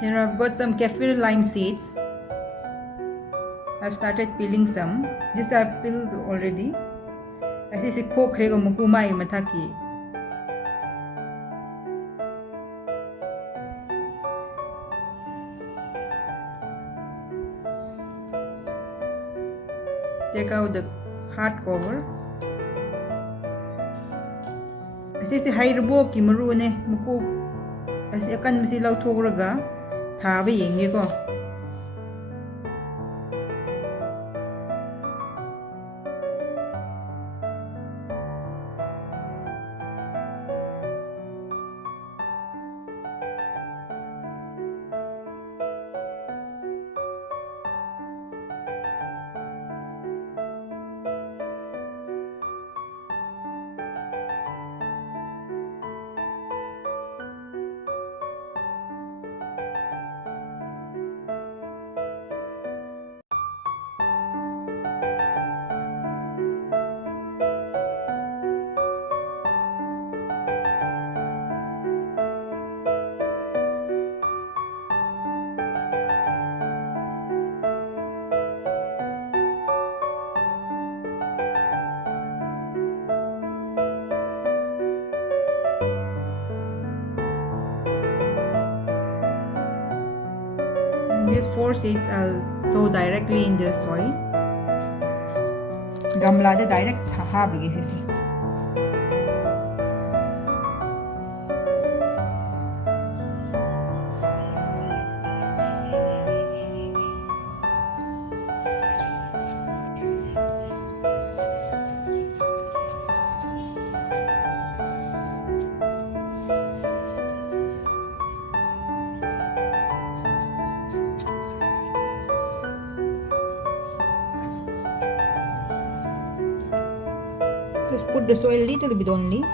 Here I've got some kaffir lime seeds. I've started peeling some. This I've peeled already. This is cook rego mukumai mataki. Take out the hard cover. This is the Heirabok ki maru ne muku. As akan masi lau thograga thaba yengi ko. These 4 seeds I'll sow directly in the soil. Gamla de direct habigi sisi. Just put the soil a little bit only.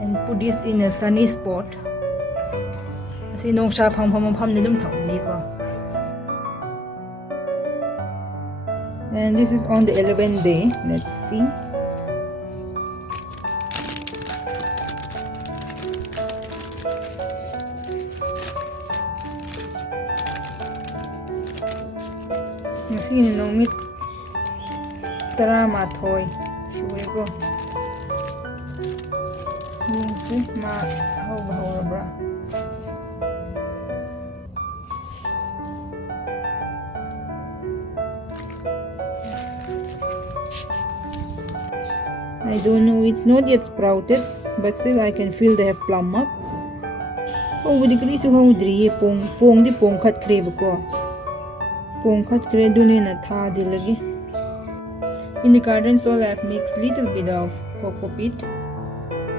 And put this in a sunny spot. Kasi nung siya pam ni dum thau ni ko. And this is on the 11th day. Let's see. Kasi nung mit tara mathoy. Sure ko. See, ma how bra. I don't know, it's not yet sprouted, but still I can feel they have plum up. Oh, with the grease of how dri pong di pong khat crave ko. Pong khat crave duni na tha di lagi. In the garden soil I have mixed little bit of cocoa peat.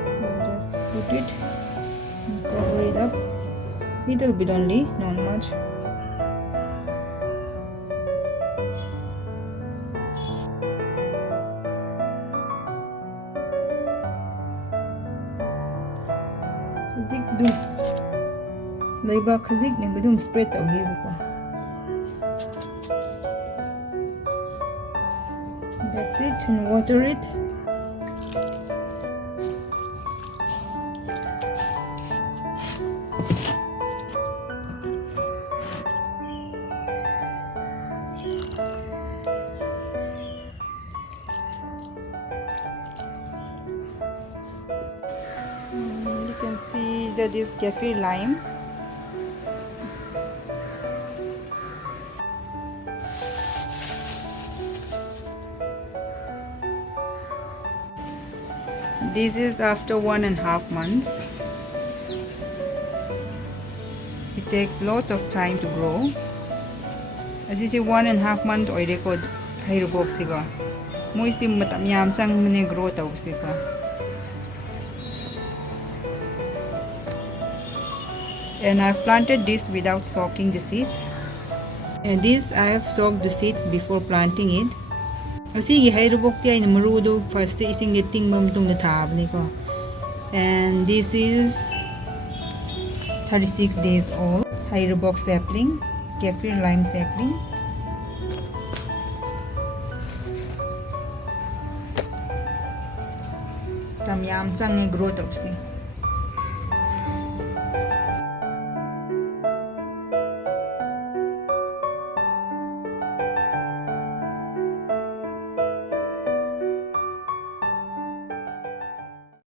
So just put it and cover it up, little bit only, not much. Khajik du laiba khajik nang dum spread tawhi ko. That's it, and water it. You can see that is kaffir lime. This is after 1.5 months. It takes lots of time to grow. As you see, 1.5 months oy record Heirabok siga. Moi sim matam yam sang mane grow taw siga. And I've planted this without soaking the seeds. And this I have soaked the seeds before planting it. Asigi Heirabok ti ay marudo first ising iting mamtong natabni ko. And this is 36 days old Heirabok sapling, Kaffir lime sapling. Tam yam chang growth of si.